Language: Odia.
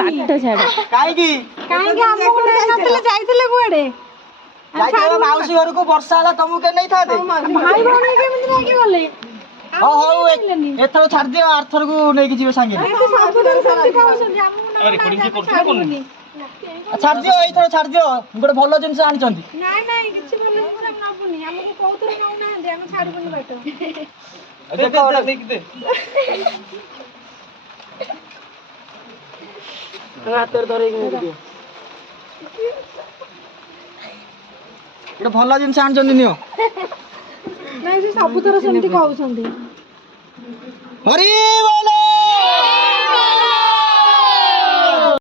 ବାଟ ଛାଡ କାହିଁକି କାହିଁକି ଆମକୁ ନେଇନଥିଲେ ଯାଇଥିଲେ କୁଆଡେ ମାଉସୀ ଘରକୁ ବର୍ଷା ହେଲା ତମକୁ କେ ନେଇଥାନ୍ତେ ଭାଇ ଭଉଣୀ କେମିତି ନେଇକି ଗଲେ ହଉ ଏଥର ଛାଡିଦିଅ ଆରଥରକୁ ନେଇକି ଯିବେ ସାଙ୍ଗରେ ଛାଡିଦିଅ ଏଇଥର ଛାଡିଦିଅ ଗୋଟେ ଭଲ ଜିନିଷ ଆଣିଛନ୍ତି ନାଇଁ ନାଇଁ କିଛି ଭଲ ଜିନିଷ ନବୁନି ଆମକୁ କୋଉଥିରେ ନଉନାହାନ୍ତି ଆମେ ଛାଡିବୁନି ବାଟ ହାତରେ ଧରେଇକି ନେଇକି ଗୋଟେ ଭଲ ଜିନିଷ ଆଣିଛନ୍ତି ନିଅ ନାଇଁ ସେ ସବୁଥର ସେମିତି କହୁଛନ୍ତି ହରି ବୋଲେ